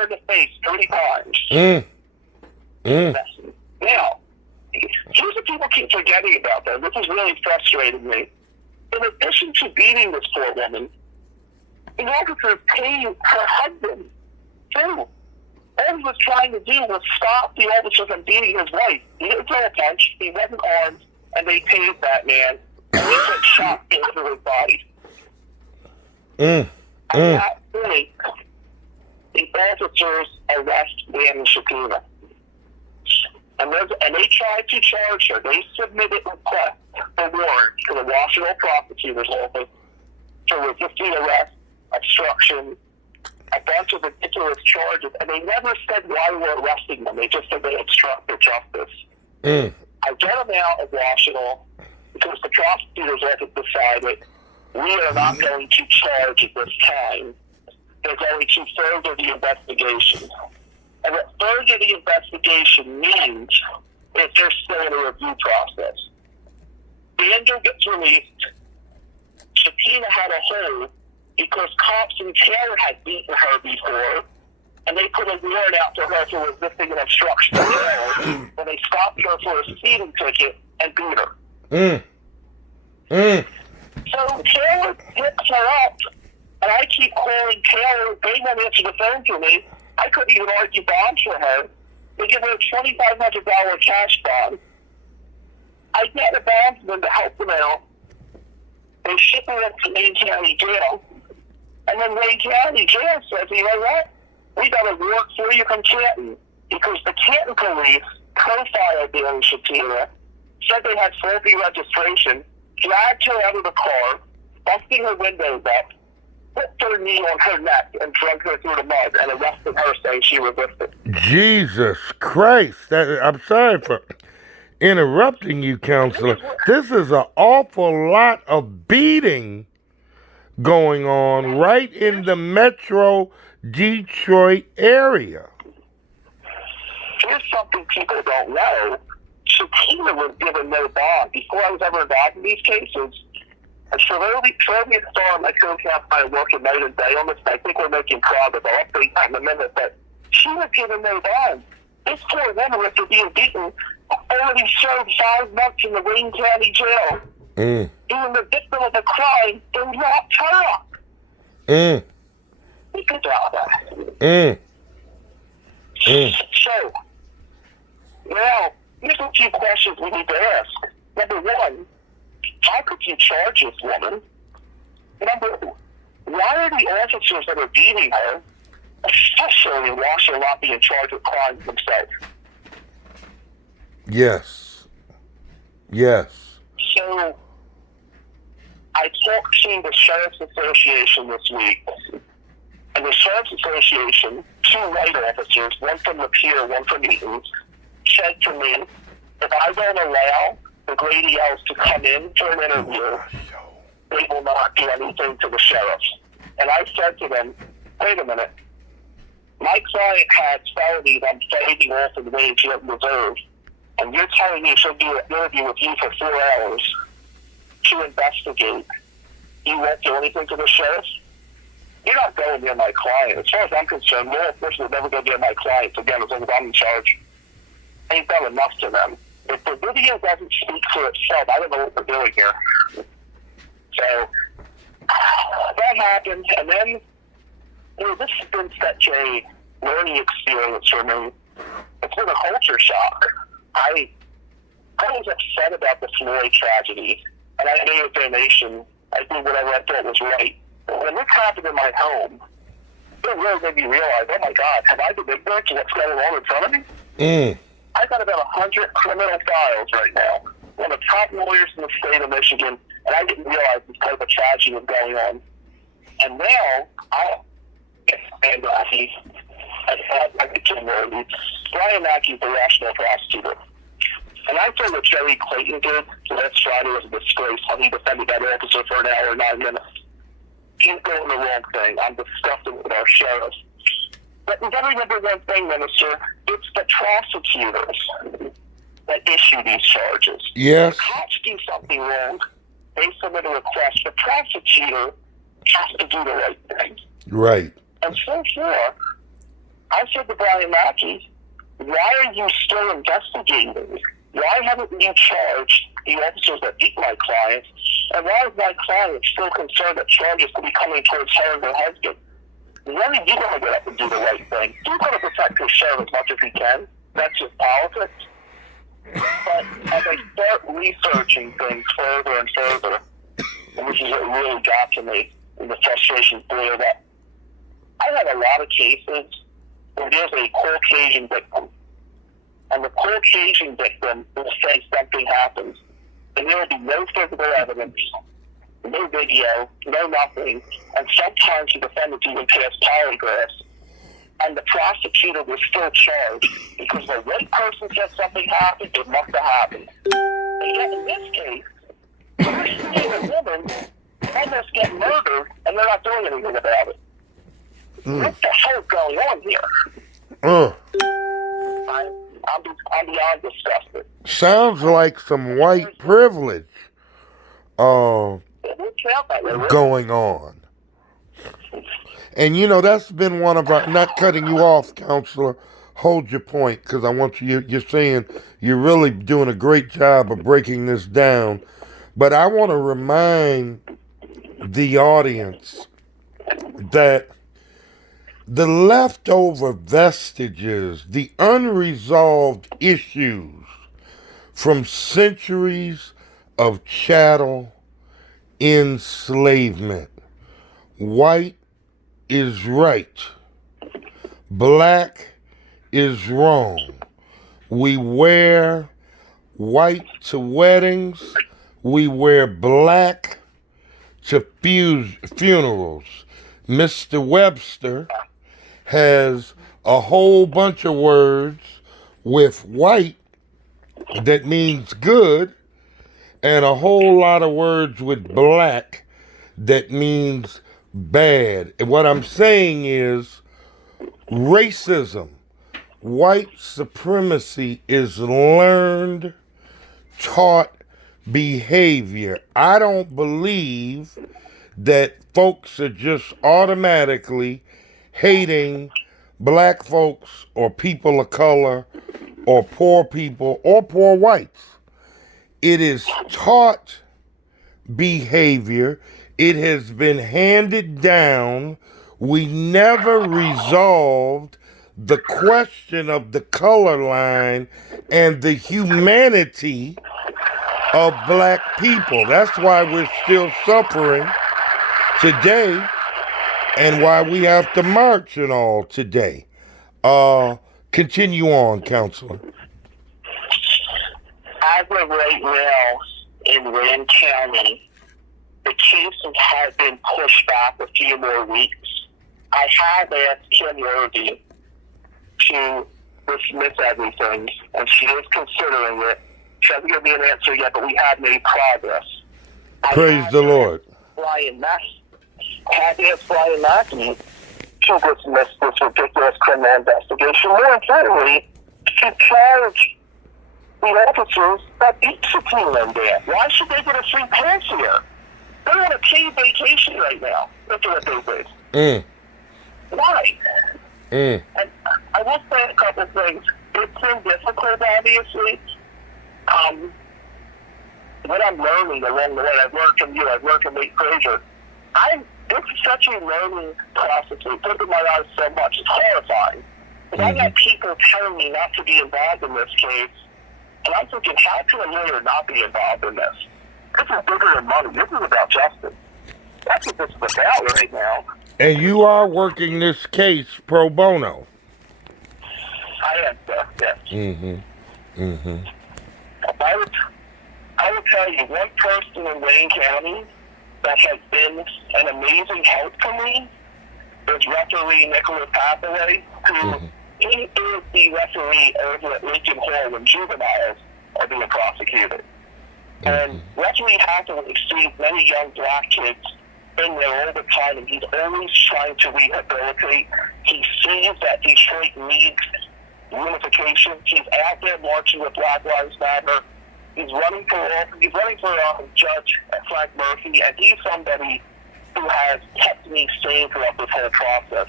her in the face 30 times. Now, here's what people keep forgetting about, though. This is really frustrating me. In addition to beating this poor woman, the officer paid her husband, too. All he was trying to do was stop the officer from beating his wife. He didn't throw a punch, he wasn't armed, and they paid that man, and he took shots into his body. At that point, the officers arrest Dan Shatenia. And they tried to charge her. They submitted requests for warrants to the Washington prosecutor's office for resisting arrest, obstruction, a bunch of ridiculous charges, and they never said why we were arresting them. They just said they obstructed justice. I get them out of Washington because the prosecutor's office decided we are not going to charge at this time. They're going to further the investigation. And what further the investigation means is they're still in a review process. Andrew gets released. Shatenia had a hold because cops in town had beaten her before, and they put a warrant out for her for resisting an obstruction of justice, and they stopped her for a speeding ticket and beat her. So Taylor picks her up, and I keep calling Taylor. They won't answer the phone to me. I couldn't even argue bonds for her. They give her a $2,500 cash bond. I get a bondsman to help them out. They ship her up to Wayne County Jail. And then Wayne County Jail says, you know what? We got a warrant for you from Canton. Because the Canton police profiled Dan Shatenia, said they had faulty registration, dragged her out of the car, busting her windows up, put her knee on her neck and drug her through the mud and arrested her saying she resisted. Jesus Christ. I'm sorry for interrupting you, counselor. This is an awful lot of beating going on right in the metro Detroit area. Here's something people don't know. Shatenia was given no bond. Before I was ever involved in these cases, and so early Star, my co-counsel, and I are working night and day on this. I think we're making progress. I'll update that in a minute. But she was given no bond. This poor woman, after being beaten, already served 5 months in the Wayne County Jail. Even the victim of the crime, they locked her up. Think about that. So, now, here's a few questions we need to ask. Number one, how could you charge this woman? Number, why are the officers that are beating her, especially in Washington, not being charged with crimes themselves? Yes. So, I talked to the Sheriff's Association this week, and the Sheriff's Association, 2 white officers, one from the Pier, one from Eaton, said to me, if I don't allow the Grady-Els to come in for an interview, they will not do anything to the sheriff. And I said to them, wait a minute, my client had felonies I'm fighting off in the wage reserve, and you're telling me she'll do an interview with you for 4 hours to investigate. You won't do anything to the sheriff? You're not going near my client. As far as I'm concerned, law enforcement will never go near my clients again as long as I'm in charge. Ain't done enough to them. If the video doesn't speak for itself, I don't know what we're doing here. So, that happened, and then, this has been such a learning experience for me. It's been a culture shock. I was upset about the Floyd tragedy, and I made a donation. I did whatever I thought was right. But when this happened in my home, it really made me realize, oh my God, have I been ignorant to what's going on in front of me? I got about 100 criminal files right now. One of the top lawyers in the state of Michigan, and I didn't realize this type of tragedy was going on. And now, Brian Mackey's the national prosecutor. And I think what Jerry Clayton did last Friday was a disgrace. He defended that officer for an hour and 9 minutes. He's doing the wrong thing. I'm disgusted with our sheriff. But you got to remember one thing, Minister. It's the prosecutors that issue these charges. Yes. The cops do something wrong. They submit a request. The prosecutor has to do the right thing. Right. And so far, I I said to Brian Mackey, why are you still investigating? Why haven't you charged the officers that beat my client? And why is my client still concerned that charges could be coming towards her and her husband? When are you going to get up and do the right thing? You're going to protect your sheriff as much as you can. That's just politics. But as I start researching things further and further, and which is what really got to me, and the frustration boiled up, I have a lot of cases where there's a Caucasian victim, and the Caucasian victim will say something happens, and there will be no physical evidence, no video, no nothing, and sometimes the defendants even pass polygraphs, and the prosecutor will still charge because the white person said something happened, it must have happened. And yet in this case, we're seeing a woman almost get murdered, and they're not doing anything about it. What the hell is going on here? I'm beyond disgusted. Sounds like some white privilege going on. And you know, that's been one of our, not cutting you off, counselor, hold your point, because I want you're saying you're really doing a great job of breaking this down. But I want to remind the audience that the leftover vestiges, the unresolved issues from centuries of chattel enslavement. White is right. Black is wrong. We wear white to weddings. We wear black to funerals. Mr. Webster has a whole bunch of words with white that means good, and a whole lot of words with black that means bad. And what I'm saying is racism, white supremacy is learned, taught behavior. I don't believe that folks are just automatically hating black folks or people of color or poor people or poor whites. It is taught behavior. It has been handed down. We never resolved the question of the color line and the humanity of black people. That's why we're still suffering today and why we have to march and all today. Continue on, counselor. As of right now, in Rand County, the cases have been pushed back a few more weeks. I have asked Kim Worthy to dismiss everything, and she is considering it. She hasn't given me an answer yet, but we have made progress. Praise the Lord. I had asked Brian Mackey to dismiss this ridiculous criminal investigation. More importantly, to charge the officers that beat Shatenia and Dan. Why should they get a free pass here? They're on a paid vacation right now. Look at what they did. Why? And I will say a couple of things. It's been difficult, obviously. What I'm learning along the way, I've learned from you, I've learned from Nate Frazier. It's such a learning process. It opened my eyes so much. It's horrifying. But I got people telling me not to be involved in this case. And I'm thinking, how can a lawyer not be involved in this? This is bigger than money. This is about justice. That's what this is about right now. And you are working this case pro bono. I am, sir, yes. I will tell you, one person in Wayne County that has been an amazing help to me is referee Nicholas Hathaway, who he is the referee over at Lincoln Hall when juveniles are being prosecuted. And referee Hathaway sees many young black kids in there all the time, and he's always trying to rehabilitate. He sees that Detroit needs unification. He's out there marching with Black Lives Matter. He's running for Judge Frank Murphy, and he's somebody who has kept me sane throughout this whole process.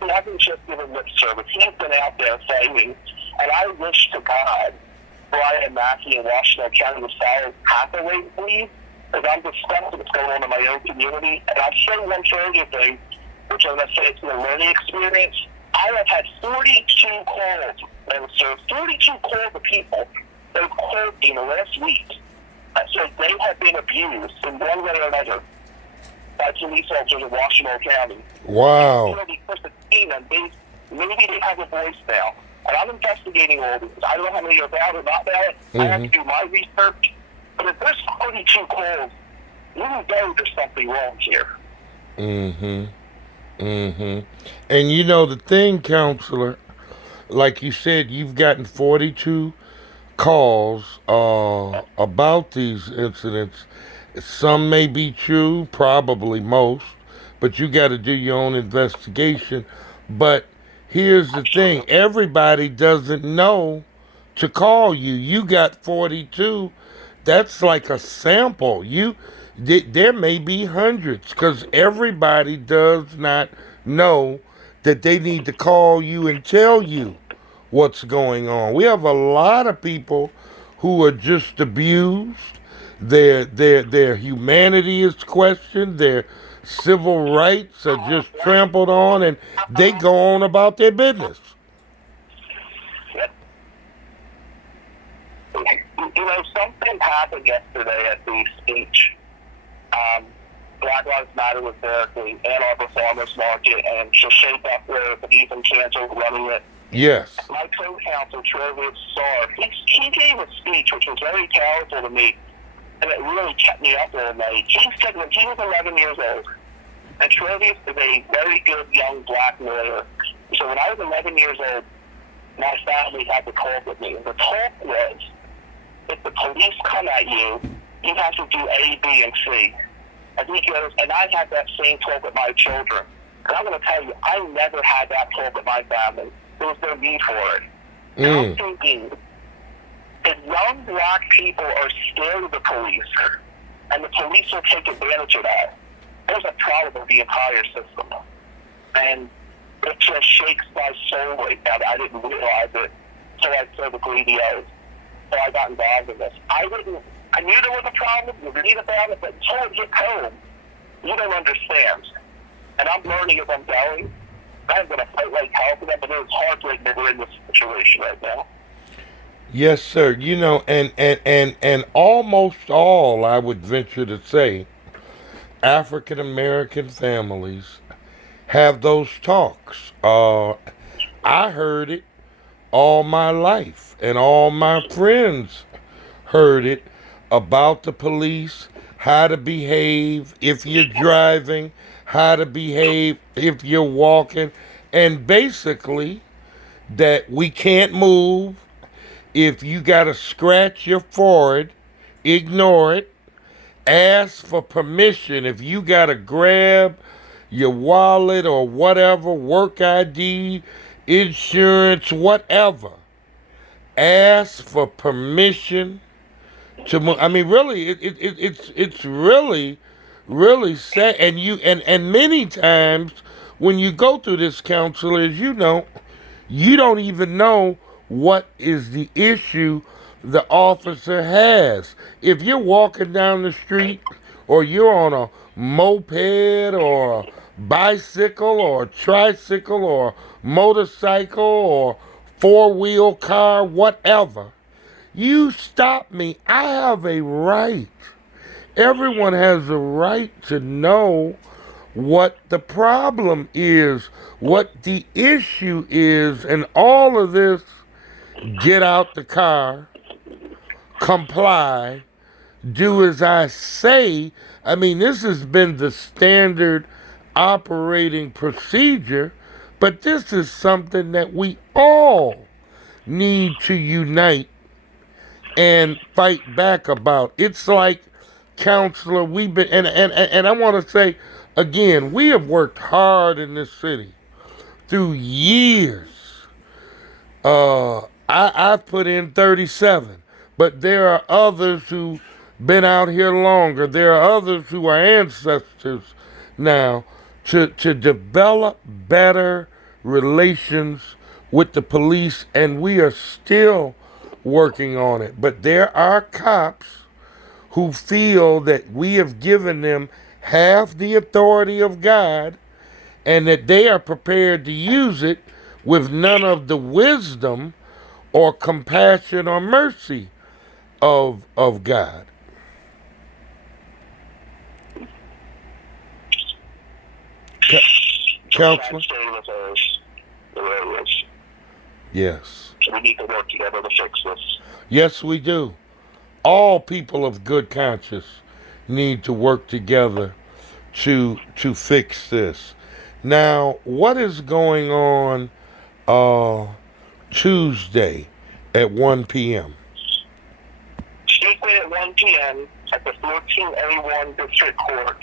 He he hasn't just given lip service. He's been out there fighting. And I wish to God Brian Mackey and Washington County would follow pathway, please, because I'm disgusted what's going on in my own community. And I'll show one further thing, which I'm going to say it's a learning experience. I have had 42 calls, and so 42 calls of people that have called me in the last week that said they have been abused in one way or another by police officers in Washington County. Wow. You know, because the team, and maybe they have a voice now. And I'm investigating all these. I don't know how many are about or not about it. I have to do my research. But if there's 42 calls, you know there's something wrong here. And you know the thing, counselor, like you said, you've gotten 42 calls about these incidents. Some may be true, probably most, but you got to do your own investigation. But here's the thing, everybody doesn't know to call you. You got 42. That's like a sample. There may be hundreds, because everybody does not know that they need to call you and tell you what's going on. We have a lot of people who are just abused. Their humanity is questioned. Their civil rights are just trampled on, and they go on about their business. Yep. You know, something happened yesterday at the speech. Black Lives Matter was there at the Ann Arbor Farmers Market, and to shape up where Ethan Cantor running it. Yes. My co-counsel, Travis Starr, he gave a speech which was very powerful to me, and it really kept me up all night. He said when he was 11 years old, and Travis is a very good young black lawyer. So when I was 11 years old, my family had to talk with me. The talk was, if the police come at you, you have to do A, B, and C. And he goes, and I had that same talk with my children. And I'm going to tell you, I never had that talk with my family. There was no need for it. And I'm thinking, if young black people are scared of the police, and the police will take advantage of that, there's a problem with the entire system. And it just shakes my soul right now. I didn't realize it until I saw the Grady-El. So I got involved in this. I knew there was a problem, you read about it, but until it hit home, you don't understand. And I'm learning as I'm going. I'm going to fight like hell for them, but it's heartbreaking that we're in this situation right now. Yes, sir. You know, and almost all, I would venture to say, African American families have those talks. I heard it all my life, and all my friends heard it about the police, how to behave if you're driving, how to behave if you're walking, and basically that we can't move. If you got to scratch your forehead, ignore it. Ask for permission. If you got to grab your wallet or whatever, work ID, insurance, whatever, ask for permission to move. I mean, really, it's really sad. And many times when you go through this, counselors, you don't even know what is the issue the officer has. If you're walking down the street, or you're on a moped or a bicycle or a tricycle or motorcycle or four-wheel car, whatever, you stop me. I have a right. Everyone has a right to know what the problem is, what the issue is, and all of this. Get out the car, comply, do as I say. I mean, this has been the standard operating procedure, but this is something that we all need to unite and fight back about. It's like, counselor, we've been, and I want to say again, we have worked hard in this city through years. I've put in 37, but there are others who've been out here longer. There are others who are ancestors now to develop better relations with the police, and we are still working on it. But there are cops who feel that we have given them half the authority of God and that they are prepared to use it with none of the wisdom or compassion or mercy of God. Counselor? Yes. We need to work together to fix this. Yes, we do. All people of good conscience need to work together to fix this. Now, what is going on Tuesday at 1 p.m.? Tuesday at 1 p.m. at the 14A1 District Court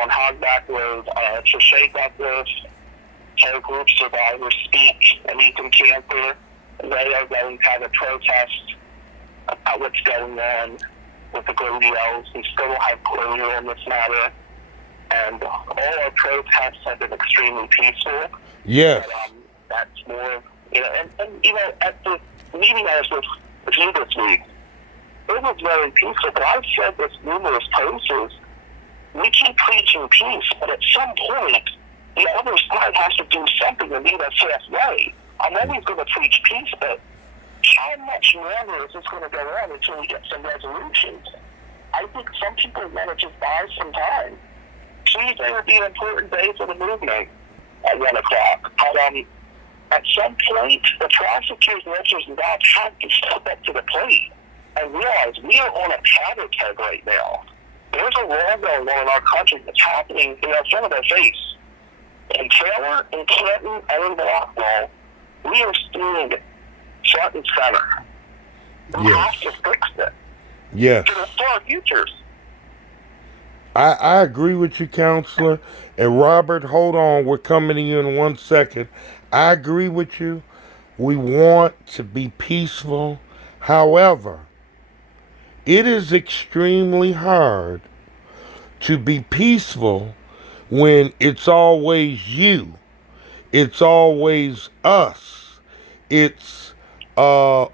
on Hogback Road, to shake up with Terror Group Survivors Speak and Ethan Camper. They are going to have a protest about what's going on with the Grady-Els. We still have closure on this matter, and all our protests have been extremely peaceful. Yes. But, that's more, at the meeting I was with you this week, it was very peaceful, but I've said this numerous places. We keep preaching peace, but at some point, the other side has to do something to meet us halfway. I'm always going to preach peace, but how much longer is this going to go on until we get some resolutions? I think some people want to just buy some time. Tuesday would be an important day for the movement at 1 o'clock. But at some point, the prosecutors and officers involved have to step up to the plate and realize we are on a powder keg right now. There's a war going on in our country that's happening in front of our face. In Taylor, in Canton, and in Blackwell, we are seeing front and center. We have to fix it. Yes. For our futures. I agree with you, Counselor. And Robert, hold on. We're coming to you in 1 second. I agree with you. We want to be peaceful. However, it is extremely hard to be peaceful when it's always you. It's always us. It's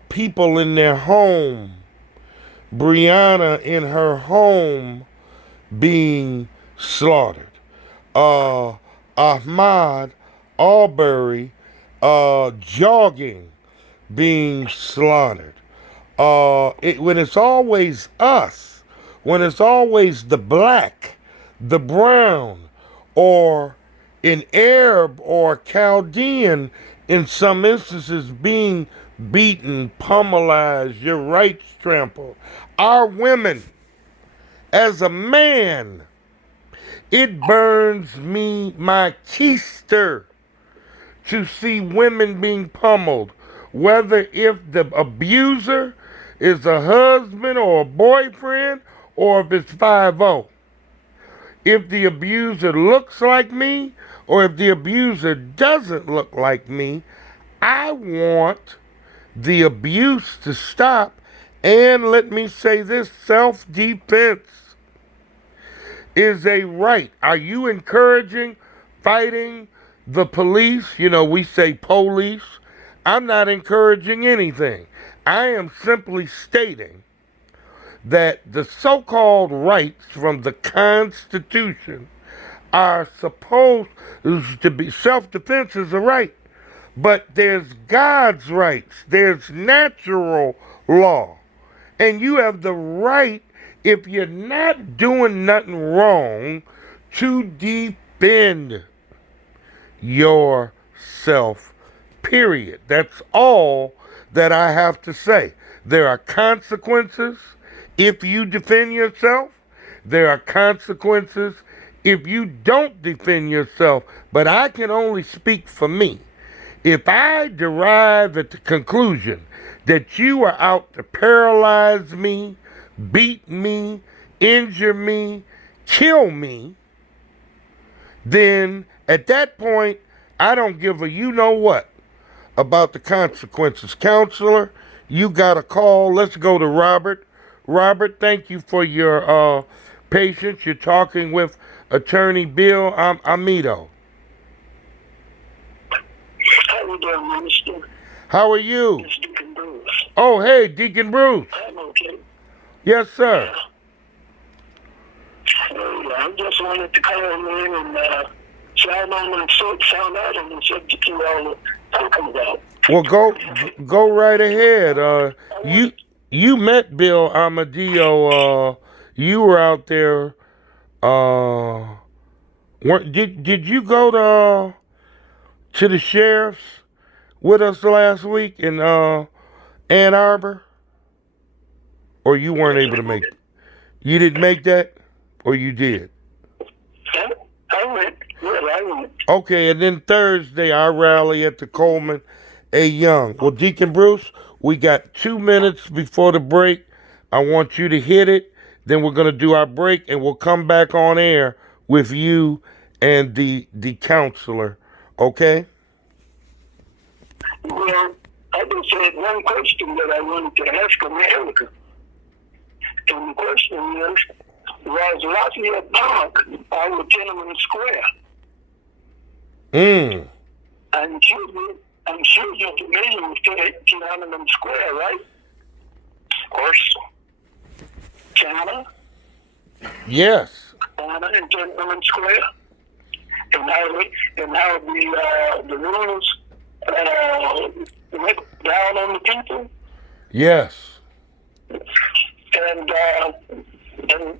people in their home. Brianna in her home being slaughtered. Ahmaud Arbery jogging, being slaughtered. When it's always us, when it's always the black, the brown, or an Arab or Chaldean, in some instances being beaten, pummelized, your rights trampled. Our women, as a man, it burns me, my keister, to see women being pummeled, whether if the abuser is a husband or a boyfriend, or if it's 5-0. If the abuser looks like me, or if the abuser doesn't look like me, I want the abuse to stop. And let me say this, self-defense is a right. Are you encouraging fighting the police? We say police. I'm not encouraging anything. I am simply stating that the so-called rights from the Constitution are supposed to be, self-defense is a right, but there's God's rights, there's natural law, and you have the right, if you're not doing nothing wrong, to defend yourself, period. That's all that I have to say. There are consequences if you defend yourself. There are consequences if you don't defend yourself. But I can only speak for me. If I derive at the conclusion that you are out to paralyze me, beat me, injure me, kill me, then at that point, I don't give a you-know-what about the consequences. Counselor, you got a call. Let's go to Robert. Robert, thank you for your patience. You're talking with Attorney Bill Amedeo. doing, Minister? How are you? It's Deacon Bruce. Oh, hey, Deacon Bruce. I'm okay. Yes, sir. I just wanted to call in and sound out on the subject you all are talking about. Well, go right ahead. You met Bill Amedeo. You were out there. Did you go to the sheriff's with us last week in Ann Arbor? Or you weren't able to make it? You didn't make that? Or you did? I went. Well, I went. Okay, and then Thursday, our rally at the Coleman A. Young. Well, Deacon Bruce, we got 2 minutes before the break. I want you to hit it. Then we're going to do our break, and we'll come back on air with you and the counselor. Okay? Well, I just had one question that I wanted to ask America. And the question is, was Lafayette Park our Tiananmen Square? I'm sure you're familiar with Tiananmen Square, right? Of course. China? Yes. China and Tiananmen Square? And how the rulers went down on the people? Yes. And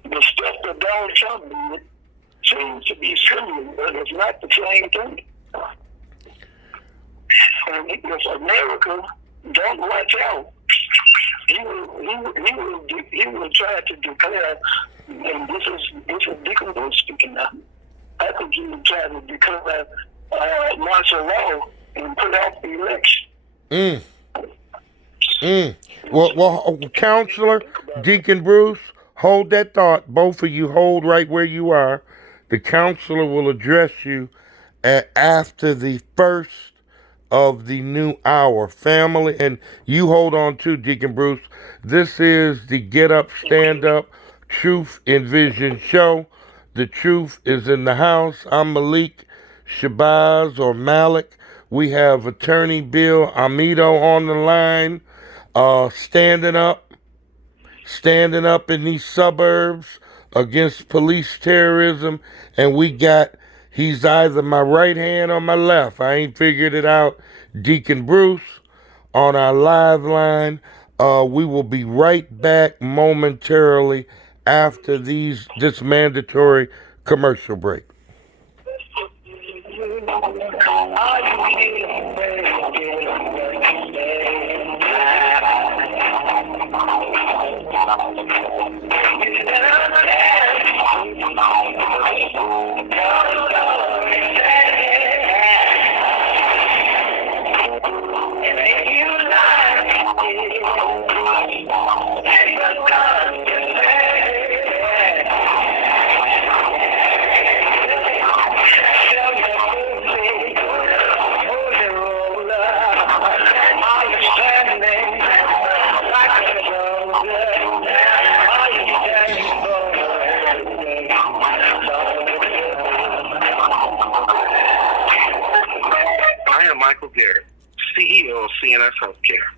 the stuff that Donald Trump did seems to be true, but it's not the same thing. And if America don't watch out, he will try to declare, and this is Deacon Bruce speaking now. I think he will try to declare martial law and put out the election. Well, Counselor, Deacon Bruce, hold that thought. Both of you hold right where you are. The counselor will address you after the first of the new hour. Family, and you hold on too, Deacon Bruce. This is the Get Up, Stand Up, Truth in Vision show. The truth is in the house. I'm Malik, Shabazz, or Malik. We have Attorney Bill Amedeo on the line. Standing up in these suburbs against police terrorism, and he's either my right hand or my left. I ain't figured it out. Deacon Bruce on our live line. We will be right back momentarily after this mandatory commercial break. CEO of CNS Healthcare.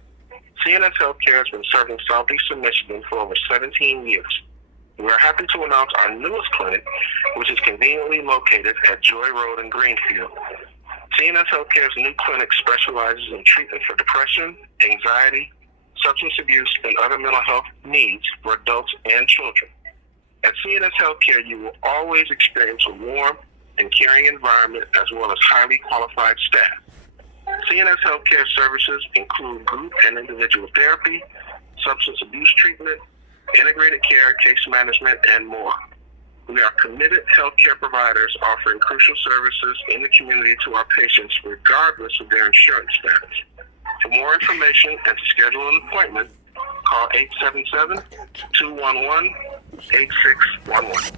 CNS Healthcare has been serving Southeastern Michigan for over 17 years. We are happy to announce our newest clinic, which is conveniently located at Joy Road in Greenfield. CNS Healthcare's new clinic specializes in treatment for depression, anxiety, substance abuse, and other mental health needs for adults and children. At CNS Healthcare, you will always experience a warm and caring environment as well as highly qualified staff. CNS Healthcare services include group and individual therapy, substance abuse treatment, integrated care, case management, and more. We are committed healthcare providers offering crucial services in the community to our patients regardless of their insurance status. For more information and to schedule an appointment, call 877-211-8611.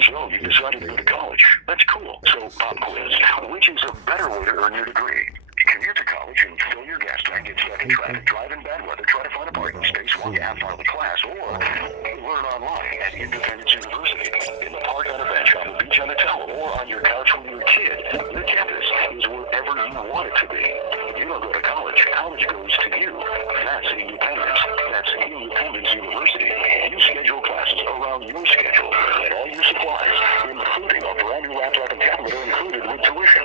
So you decided to go to college. That's cool. So pop quiz. Which is a better way to earn your degree? Commute to college and fill your gas tank, get stuck in traffic, drive in bad weather, try to find a parking space, walk a half hour to class, or learn online at Independence University. In the park on a bench on the beach couch on the towel or on your couch when you're a kid. Your campus is wherever you want it to be. You don't go to college. College goes to you. That's independence. That's Independence University. You schedule classes around your schedule, and all your supplies, including a brand new laptop and tablet, are included with tuition.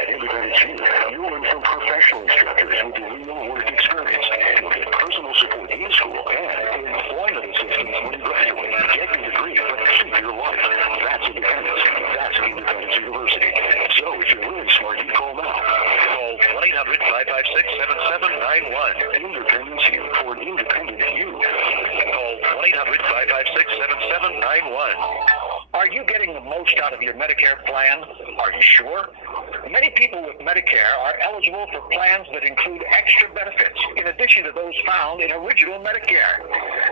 At Independence U, you'll learn from professional instructors with real work experience. You'll get personal support in school and employment assistance when you graduate. Get your degree, but keep your life. That's independence. That's Independence University. So if you're really smart, you call now. Call 1-800-556-7791. Independence U for an independent you. Call 1-800-556-7791. Are you getting the most out of your Medicare plan? Are you sure? Many people with Medicare are eligible for plans that include extra benefits in addition to those found in original Medicare.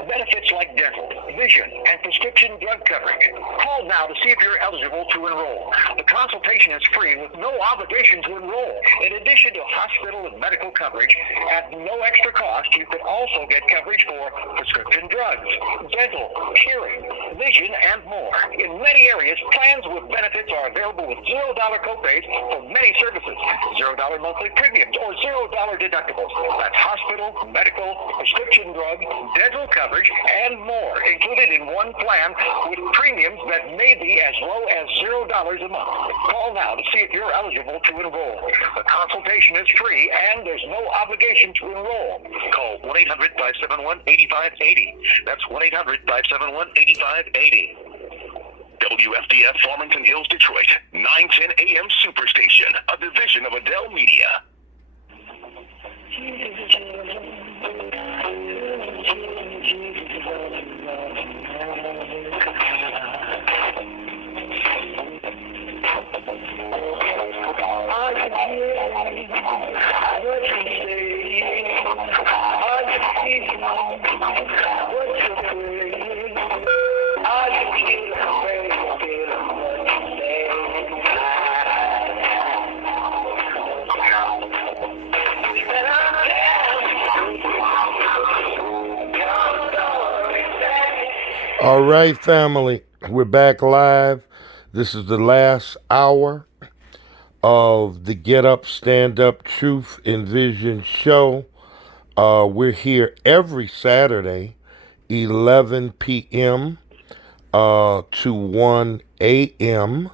Benefits like dental, vision, and prescription drug coverage. Call now to see if you're eligible to enroll. The consultation is free with no obligation to enroll. In addition to hospital and medical coverage, at no extra cost, you can also get coverage for prescription drugs, dental, hearing, vision, and more. In many areas, plans with benefits are available with $0 copays for many services, $0 monthly premiums, or $0 deductibles. That's hospital, medical, prescription drug, dental coverage, and more, included in one plan with premiums that may be as low as $0 a month. Call now to see if you're eligible to enroll. The consultation is free, and there's no obligation to enroll. Call 1-800-571-8580. That's 1-800-571-8580. WFDF Farmington Hills, Detroit, 910 AM Superstation, a division of Adele Media. All right, family, we're back live. This is the last hour of the Get Up, Stand Up, Truth and Vision show. We're here every Saturday, 11 p.m. To 1 a.m.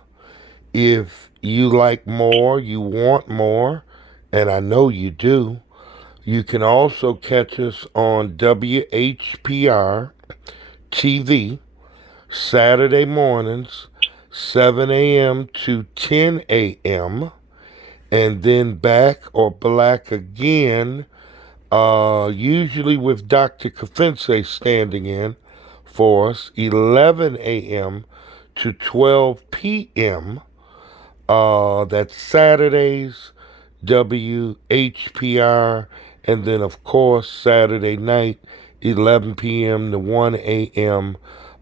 If you like more, you want more, and I know you do, you can also catch us on WHPR TV, Saturday mornings, 7 a.m. to 10 a.m., and then back or black again, usually with Dr. Kafense standing in for us, 11 a.m. to 12 p.m., that's Saturdays, WHPR, and then, of course, Saturday night, 11 p.m. to 1 a.m.,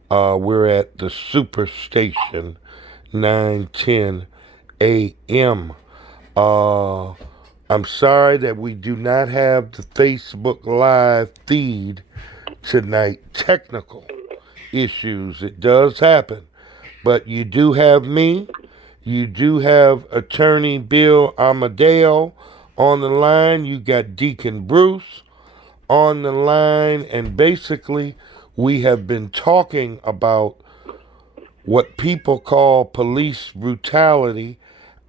we're at the Superstation, 910 a.m. I'm sorry that we do not have the Facebook Live feed tonight. Technical issues. It does happen. But you do have me. You do have Attorney Bill Amedeo on the line. You got Deacon Bruce on the line. And basically, we have been talking about what people call police brutality.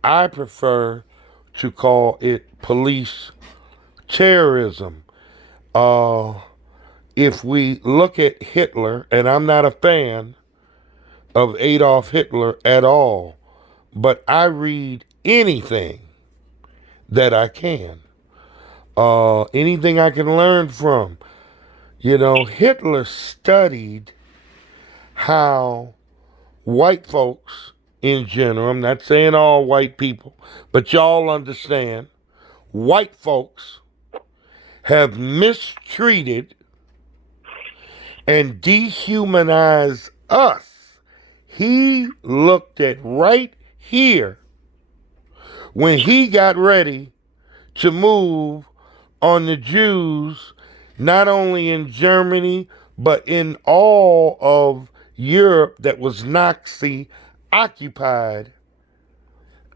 I prefer to call it police terrorism. If we look at Hitler, and I'm not a fan of Adolf Hitler at all, but I read anything that I can. Anything I can learn from. You know, Hitler studied how white folks in general, I'm not saying all white people, but y'all understand, white folks have mistreated and dehumanized us. He looked at right here when he got ready to move on the Jews, not only in Germany, but in all of Europe that was Nazi occupied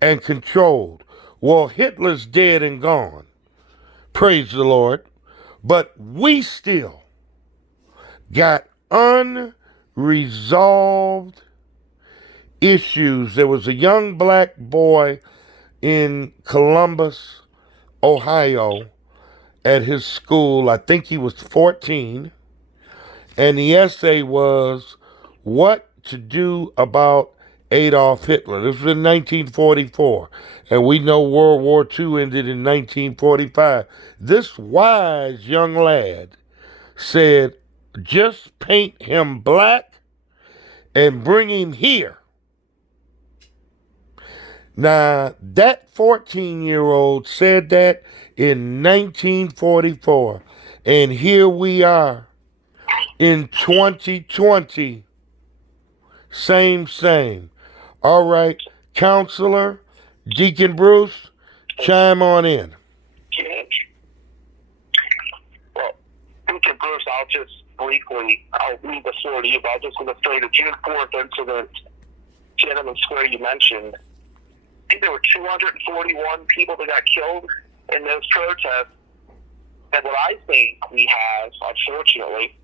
and controlled. Well, Hitler's dead and gone. Praise the Lord. But we still got unresolved issues. There was a young black boy in Columbus, Ohio, at his school. I think he was 14. And the essay was what to do about Adolf Hitler. This was in 1944. And we know World War II ended in 1945. This wise young lad said, just paint him black and bring him here. Now, that 14-year-old said that in 1944. And here we are in 2020. Same. All right, Counselor, Deacon Bruce, chime on in. Well, Deacon Bruce, I'll leave the floor to you, but I'm just going to say the June 4th incident, Tiananmen Square you mentioned, I think there were 241 people that got killed in those protests. And what I think we have, unfortunately,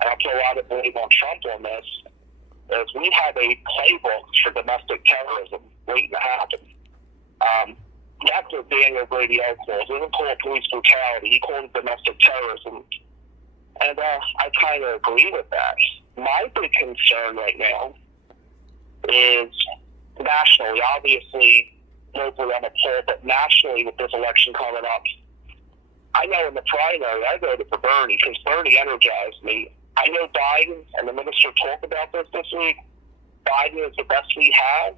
and I'll put a lot of blame on Trump on this, is we have a playbook for domestic terrorism waiting to happen. That's what Daniel Grady-El calls. He didn't call it police brutality. He called it domestic terrorism. And I kind of agree with that. My big concern right now is nationally, obviously, locally on the poll, but nationally with this election coming up. I know in the primary, I voted for Bernie because Bernie energized me. I know Biden and the minister talked about this week. Biden is the best we have,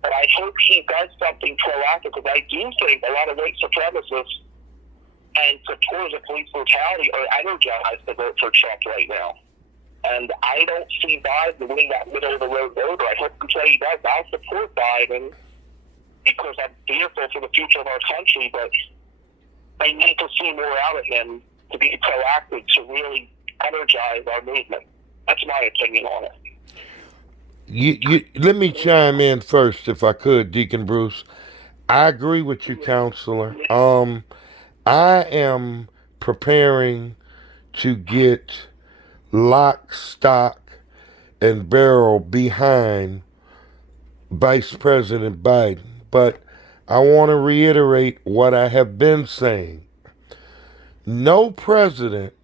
but I hope he does something proactive because I do think a lot of white supremacists and supporters of police brutality are energized to vote for Trump right now. And I don't see Biden winning that middle-of-the-road voter. I hope he does. I'll support Biden because I'm fearful for the future of our country, but I need to see more out of him to be proactive to really energize our movement. That's my opinion on it. Let me chime in first, if I could, Deacon Bruce. I agree with you, Counselor. I am preparing to get lock, stock, and barrel behind Vice President Biden. But I want to reiterate what I have been saying. No president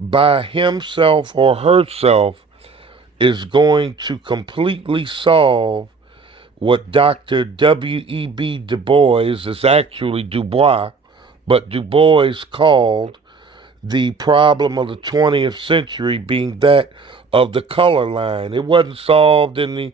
by himself or herself is going to completely solve what Dr. W.E.B. Du Bois, is actually Du Bois, but Du Bois called the problem of the 20th century being that of the color line. It wasn't solved in the